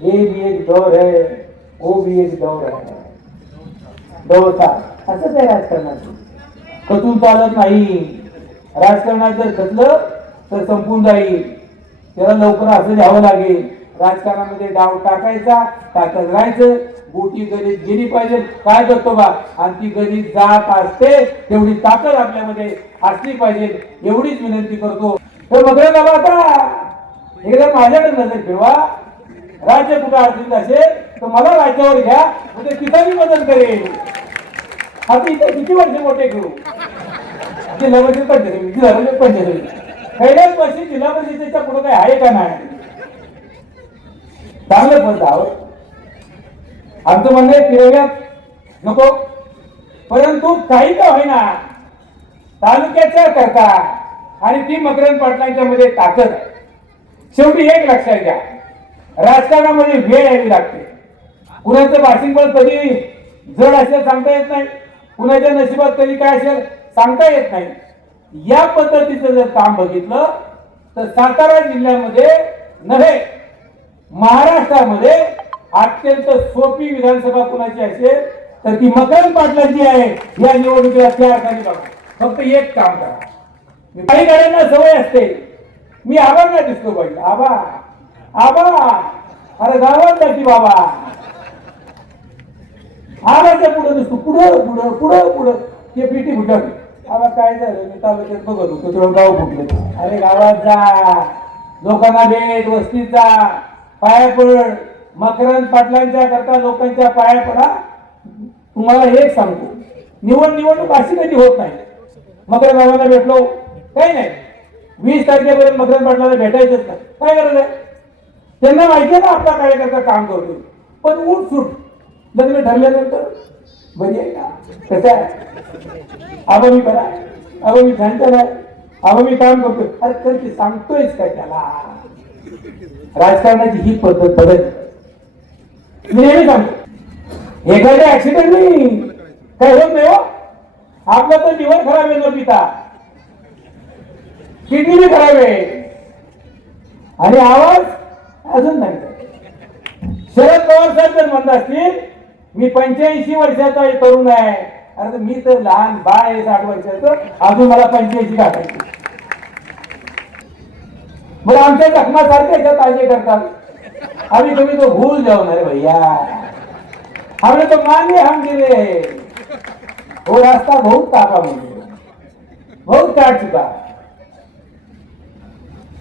ये भी एक दौर है वो भी एक दौर है। डोसा असंच आहे राजकारणाचं। खचून चालत नाही। राजकारणात जर खचलं तर संपून जाईल। त्याला लवकर असं द्यावं लागेल। राजकारणामध्ये डाव टाकायचा टाकत राहायचं। गोटी गरीब गेली पाहिजे। काय करतो बा? आणि ती गरीब जात असते तेवढी ताकद आपल्यामध्ये असली पाहिजे एवढीच विनंती करतो. तर मग आता. एकदा माझ्याकडे नजर ठेवा. राज्य कुठं अडचणीत असेल तर मला राज्यावर घ्या म्हणजे तिथं मी मदत करेन आता इथे किती वर्ष मोठे घेऊ? जिल्हा परिषद पंचायत जिल्हा परिषद पंचायत पहिल्याच वर्षी जिल्हा परिषदेच्या पुढे काही आहे का नाही? चांगलं पद आहोत आमचं म्हणणं आहे फिरवल्यात नको. परंतु काही का होईना तालुक्याच्या करता आणि ती मकरंद पाटलांच्या मध्ये ताकद शेवटी एक लक्षात घ्या. राजकारणामध्ये वेळ यावी लागते. कुणाचं भाषिक पण कधी जड असेल सांगता येत नाही. कुणाच्या नशिबात कधी काय असेल सांगता येत नाही. या पद्धतीचं जर काम बघितलं तर सातारा जिल्ह्यामध्ये नव्हे महाराष्ट्रामध्ये अत्यंत सोपी विधानसभा कुणाची असेल तर ती मकरंद पाटलांची आहे. या निवडणुकीला त्या अर्थाने बघा. फक्त एक काम करा. काही गाड्यांना सवय असते. मी आबांना दिसतो पाहिजे आबा आबा अरे गावात जाती बाबा! आबाच्या पुढे नसतो पुढं पुढं पुढं पुढं. ते पिटी फुटत आबा काय झालं? मी तालुक्यात बघत होतो. तेव्हा गाव फुटले. अरे गावात जा. लोकांना भेट वस्तीत जा. पाया पड. मकरंद पाटलांच्या करता लोकांच्या पाया पडा. तुम्हाला एक सांगतो. निवड निवडणूक अशी कधी होत नाही. मकरंद बाबांना भेटलो. काही नाही. वीस तारखेपर्यंत मकरंद पाटलाला भेटायचंच नाही. काय गरज आहे? त्यांना माहिती आहे ना आपला कार्यकर्ता काम करतो. पण उठ सुट. म्हणजे लग्न ठरल्यानंतर बरी आहे म्हणजे का? कसं आहे? अबा मी बरा आहे. मी शांत आहे. मी काम करतोय. अरे तर ते सांगतोयच काय त्याला? राजकारणाची ही पद्धत बदल. मी नेहमी सांगतो. एखाद्या ऍक्सिडेंट नाही. काय होत नाही हो. आपला तर जीवन खराब आहे न पिता किडनी बी खराब आहे. आणि आवाज? अजून नाही. शरद पवार साहेब जर म्हणत असतील मी पंच्याऐंशी वर्षाचा तरुण आहे. अरे तर मी तर लहान बाळ आहे साठ वर्षाचं. अजून मला पंच्याऐंशी गाठायची. मग आमच्या जखमासारखे सारख्या ताजे करतात. आम्ही कभी तो भूल जाऊन अरे रे भैया हमने तो मान लिया हम गिरे वो हो, रास्ता बहुत कापा मुझे म्हणजे. बहुत काट चुका.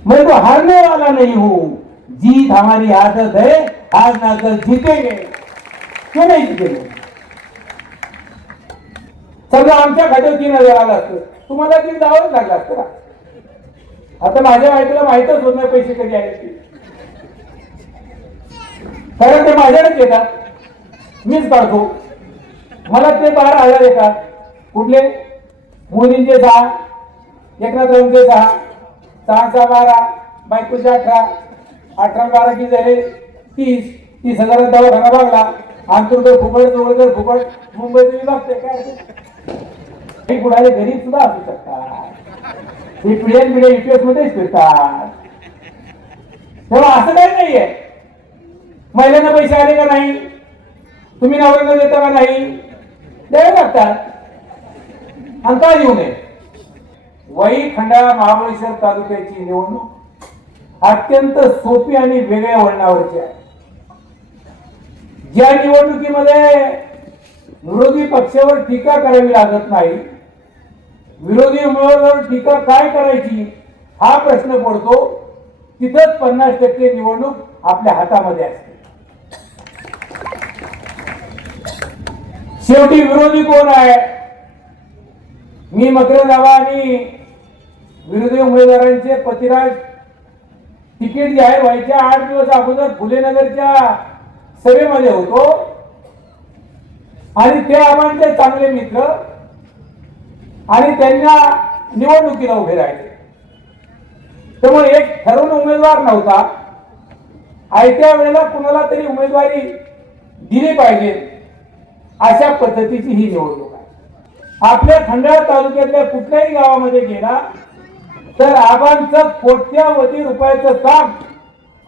मैं तो हारने वाला नहीं हूं. जीत हमारी आदत है आज ना कल जीतेंगे। क्यों नहीं जीतेंगे? समजा आमच्या खात्यावर तीन हजार आला असतो तुम्हाला तीन जावंच लागलं असतं का आता माझ्या बायकोला माहितच होत नाही पैसे कधी आले ते. कारण ते माझ्याकडेच येतात. मीच काढतो. मला ते बारा हजार येतात. कुठले? मुलींचे सहा एकनाथांचे दहा सहा सहा बारा बायकोचे अठरा अठरा बारा की झाले तीस तीस हजारात दवाखाना भागला आंतरकर फुकट जवळकर फुकट. मुंबईत तुम्ही बघते काय कुणाले गरीब सुद्धा असू शकतात. हे पिढ्यान पिढ्या युपीएस मध्येच फिरतात. तेव्हा असं काही नाहीये. महिलांना पैसे आले का नाही? तुम्ही नवऱ्यांना देता का नाही? द्यावे लागतात आणि का नये? वही खंडाळा महाबळेश्वर तालुक्याची निवडणूक अत्यंत सोपी आणि वेगळ्या वळणावरची आहे. ज्या निवडणुकीमध्ये विरोधी पक्षावर टीका करावी लागत नाही विरोधी उमेदवारावर टीका काय करायची हा प्रश्न पडतो तिथंच पन्नास टक्के निवडणूक आपल्या हातामध्ये असते. शेवटी विरोधी कोण आहे? मी मकर दावा आणि विरोधी उमेदवारांचे पतिराज तिकीट जाहीर व्हायच्या आठ दिवस अगोदर फुलेनगरच्या सभेमध्ये होतो. आणि ते आम्हाला चांगले मित्र आणि त्यांना निवडणुकीला उभे राहिले. त्यामुळे एक ठरवून उमेदवार नव्हता. आयत्या वेळेला कुणाला तरी उमेदवारी दिली पाहिजे अशा पद्धतीची ही निवडणूक आहे. आपल्या खंडाळा तालुक्यातल्या कुठल्याही गावामध्ये गेला तर आबांचं कोट्यावधी रुपयाचं काम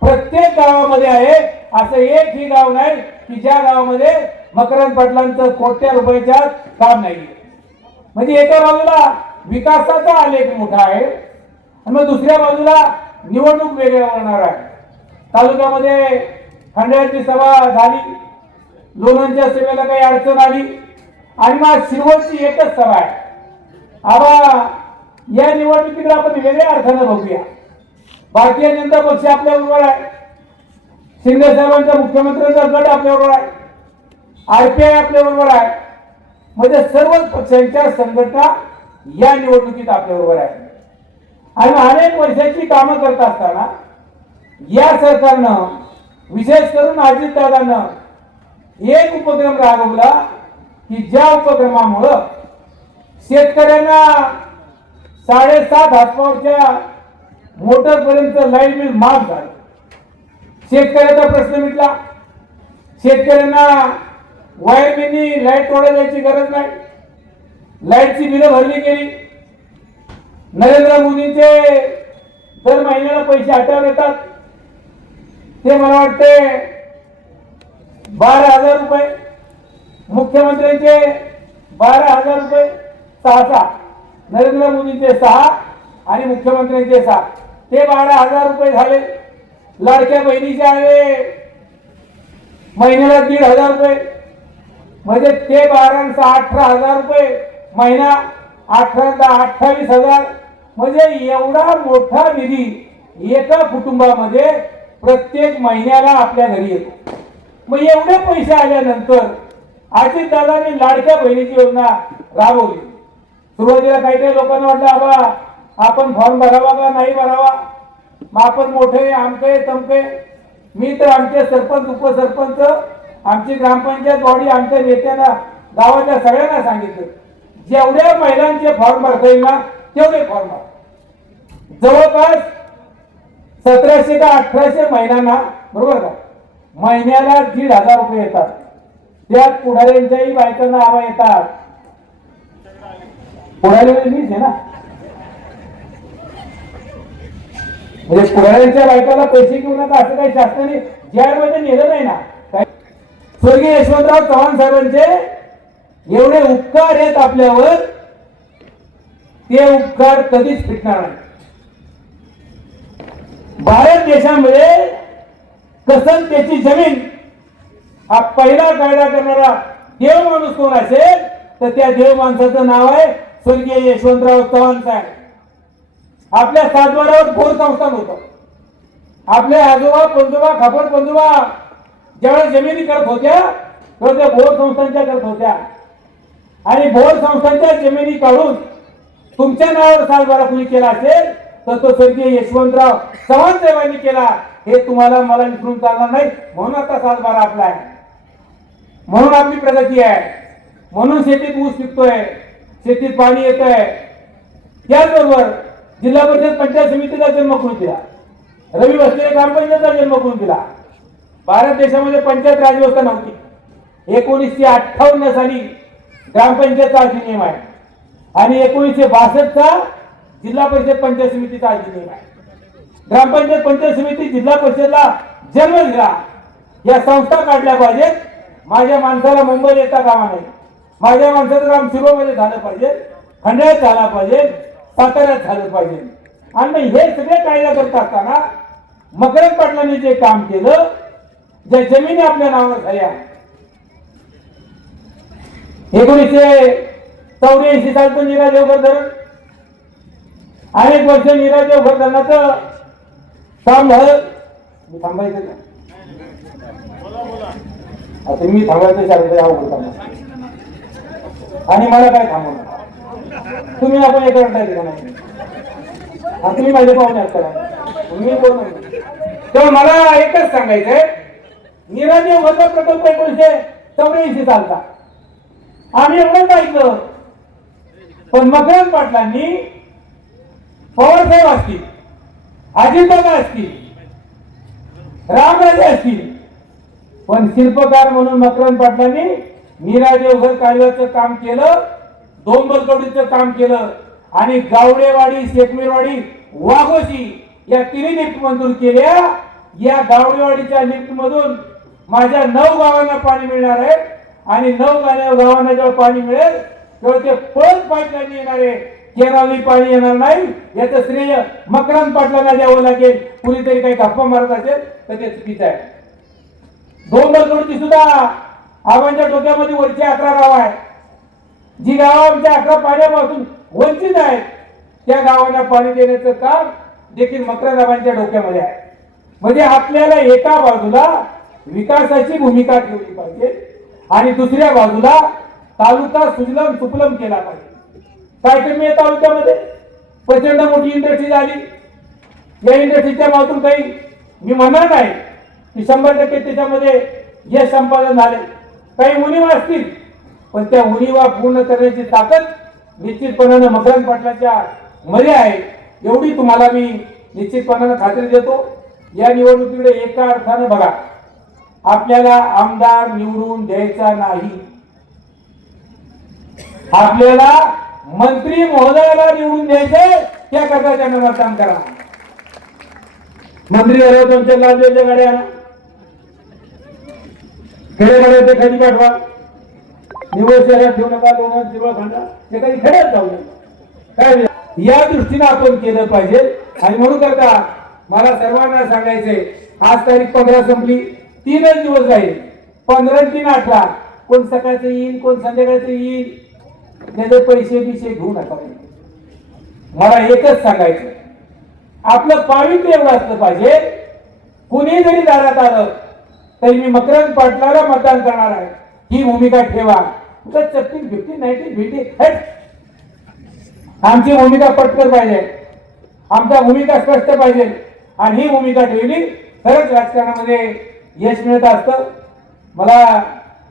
प्रत्येक गावामध्ये आहे. असं एकही गाव नाही की ज्या गावामध्ये मकरंद पाटलांचं कोट्या रुपयाच्या काम नाही. म्हणजे एका बाजूला विकासाचा आलेख मोठा आहे आणि मग दुसऱ्या बाजूला निवडणूक वेगळ्या होणार आहे. तालुक्यामध्ये खंडाळ्याची सभा झाली लोणांच्या सेवेला काही अडचण आली आणि मग शिरवळची एकच सभा आहे. आबा या निवडणुकीकडे आपण वेगळ्या अर्थानं बघूया. भारतीय जनता पक्ष आपल्याबरोबर आहे. शिंदे साहेबांचा मुख्यमंत्र्यांचा गट आपल्याबरोबर आहे. आरपीआय आपल्याबरोबर आहे. म्हणजे सर्वच पक्षांच्या संघटना या निवडणुकीत आपल्याबरोबर आहे. आणि अनेक वर्षाची कामं करत असताना या सरकारनं विशेष करून अजितदादांना एक उपक्रम राबवला की ज्या उपक्रमामुळं शेतकऱ्यांना साडेसात हातपावच्या मोटरपर्यंत लाइट बिल माफ झालं. शेतकऱ्याचा प्रश्न मिटला. शेतकऱ्यांना वायरमॅननी लाइट तोडा जायची गरज नाही. लाईटची बिलं भरली गेली. नरेंद्र मोदींचे दर महिन्याला पैसे आठवण येतात. ते मला वाटते बारा हजार रुपये. मुख्यमंत्र्यांचे बारा हजार रुपये. सहा सहा. नरेंद्र मोदींचे सहा आणि मुख्यमंत्र्यांचे सहा. ते बारा हजार रुपये झाले. लाडक्या बहिणीचे आले. महिन्याला दीड हजार रुपये. म्हणजे ते बारा सहा अठरा हजार रुपये. महिना अठरा दहा अठ्ठावीस हजार. म्हणजे एवढा मोठा निधी एका कुटुंबामध्ये प्रत्येक महिन्याला आपल्या घरी येतो. मग एवढे पैसे आल्यानंतर आजी दादाने लाडक्या बहिणीची योजना राबवली. सुरुवातीला काही काही लोकांना वाटलं आबा आपण फॉर्म भरावा का नाही भरावा? मग आपण मोठे आमके तमके. मी तर आमचे सरपंच उपसरपंच आमची ग्रामपंचायत बॉडी आमच्या नेत्यांना गावाच्या सगळ्यांना सांगितलं. जेवढ्या महिलांचे फॉर्म भरता येईल ना तेवढे फॉर्म भरा. जवळपास सतराशे का अठराशे महिलांना बरोबर का? महिन्याला दीड हजार रुपये येतात. त्यात पुढाऱ्यांच्याही बायकांना आवा येतात. पुढारी म्हणजे मीच आहे ना. म्हणजे पुढाऱ्यांच्या बायकाला पैसे घेऊ नका असं काही शासनाने जाहीर नेलं नाही ना. स्वर्गीय यशवंतराव चव्हाण साहेबांचे एवढे उपकार आहेत आपल्यावर ते उपकार कधीच फिटणार नाही. भारत देशामध्ये कसं त्याची जमीन हा पहिला कायदा करणारा देव माणूस कोण असेल तर त्या देव माणसाचं नाव आहे स्वर्गीय यशवंतराव चव्हाण साहेब. आपल्या सातबारावर घोर संस्थान होत. आपले आजोबा पंजोबा खापड पंजोबा ज्यावेळेस जमिनी करत होत्या तेव्हा त्या भोर संस्थांच्या करत होत्या. आणि भोर संस्थांच्या जमिनी काढून तुमच्या नावावर सातबारा कुणी केला असेल तर तो स्वर्गीय यशवंतराव चव्हाण साहेबांनी केला. हे तुम्हाला मला विसरून चालणार नाही. म्हणून आता सातबारा आपला आहे. म्हणून आपली प्रगती आहे. म्हणून शेतीत ऊस पिकतोय. शेतीत पाणी येत आहे. त्याचबरोबर जिल्हा परिषद पंचायत समितीचा जन्म करून दिला. रवी वस्ते ग्रामपंचायतचा जन्म करून दिला. भारत देशामध्ये पंचायत राजव्यवस्था नव्हती. एकोणीसशे अठ्ठावन्न साली ग्रामपंचायतचा अधिनियम आहे. आणि एकोणीसशे बासष्टचा जिल्हा परिषद पंचायत समितीचा अधिनियम आहे. ग्रामपंचायत पंचायत समिती जिल्हा परिषदला जन्म दिला. या संस्था काढल्या पाहिजेत. माझ्या माणसाला मुंबई येता कामा नाही माझ्या माणसाचं काम शिरोमध्ये झालं पाहिजे खंड्यात झाला पाहिजे साताऱ्यात झालं पाहिजे. आणि हे सगळे कायदा करत असताना मकरंद पाटलांनी जे काम केलं ज्या जमिनी आपल्या नावावर झाल्या एकोणीसशे चौऱ्याऐंशी सालचं नीरा देवघर धरण. अनेक वर्ष नीरा देवघर धरणाचं काम झालं. मी थांबायचं का? आता मी थांबायचं शाळेत अवघड आणि मला काय थांबवलं तुम्ही आपण एक का नाही. हा, तुम्ही माझे पाहुणे असता मी बोलणार तर मला एकच सांगायचंय. निराजी वर्ग प्रकल्प एकोणीशे चौऱ्याऐंशी चालता आम्ही एवढंच ऐकलं. पण मकरंद पाटलांनी पवारसाहेब असतील अजितदादा असतील रामराजे असतील पण शिल्पकार म्हणून मकरंद पाटलांनी मीरा देवघर कालव्याचं काम केलं डोंबरकवडीचं काम केलं आणि गावडेवाडी शेकमेरवाडी वाघोशी या तिन्ही लिफ्ट मंजूर केल्या. या गावडेवाडीच्या लिफ्ट मधून माझ्या नऊ गावांना पाणी मिळणार आहे आणि नऊ गावांना जेव्हा पाणी मिळेल तेव्हा ते पळत पाईपलाईन येणार आहे. केरावली पाणी येणार नाही. याचं श्रेय मकरांत पाटलांना द्यावं लागेल. कुणीतरी काही गप्पा मारत असेल तर ते चुकीचं आहे. दोन सुद्धा आबांच्या डोक्यामध्ये वरची अकरा गाव आहे जी गावं आमच्या अकरा पाण्यापासून वंचित आहेत त्या गावांना पाणी देण्याचं काम देखील मकरदाबांच्या डोक्यामध्ये आहे. म्हणजे आपल्याला एका बाजूला विकासाची भूमिका ठेवली पाहिजे आणि दुसऱ्या बाजूला तालुका सुजलम सुफलम केला पाहिजे. काय कमी आहे तालुक्यामध्ये? प्रचंड मोठी इंडस्ट्री झाली. या इंडस्ट्रीच्या मातून काही मी म्हणणार नाही की शंभर टक्के त्याच्यामध्ये यश संपादन झाले. काही उणीवा असतील पण त्या उणीवा पूर्ण करण्याची ताकद निश्चितपणानं मकरंद पाटलाच्या मध्ये आहे. एवढी तुम्हाला मी निश्चितपणानं खात्री देतो. या निवडणुकीकडे एका अर्थानं बघा. आपल्याला आमदार निवडून द्यायचा नाही. आपल्याला मंत्री महोदयाला निवडून द्यायचे त्याकरता त्यांना मतदान करा. मंत्री हरवतो तुमच्या गाड्या आणा ते खाली पाठवा? निवड शहरात ठेवू नका दोन जिरवा खांदा ते काही खेड्यात जाऊ नका काय या दृष्टीने आपण केलं पाहिजे. आणि म्हणून करता मला सर्वांना सांगायचंय आज तारीख पंधरा संपली तीनच दिवस राहील पंधरा तीन अठरा कोण सकाळचं येईल कोण संध्याकाळचं येईल त्याचे पैसे बिसे घेऊ नका मला एकच सांगायचं आपलं पावित्र्य एवढं असलं पाहिजे. कुणी जरी दारात आलं तरी मी मकरंद पाटलाला मतदान करणार आहे. ही भूमिका ठेवा. तर फिफ्टीन नाईन्टीन फिफ्टी आमची भूमिका पटकर पाहिजे. आमच्या भूमिका स्पष्ट पाहिजे. आणि ही भूमिका ठेवली तरच राजकारणामध्ये यश मिळत असतं. मला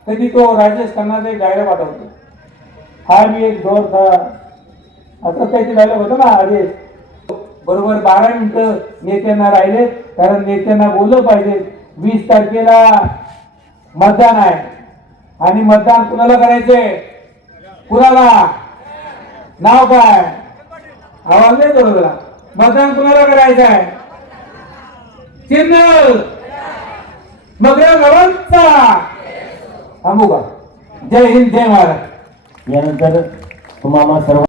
कधी तो राजेश खन्नाचा एक डायलॉग आठवतो. हा मी एक दौर था. असं काहीतरी डायलॉग होतं ना अरे. बरोबर बारा मिनिटं नेत्यांना राहिले कारण नेत्यांना बोललं पाहिजे. वीस तारखेला मतदान आहे. आणि मतदान कुणाला करायचंय? कुणाला? नाव काय? आवाज नाही बरोबर मतदान कुणाला करायचं आहे चिन्ह मग थांबू का? जय हिंद जय महाराज यानंतर तुम्हाला सर्व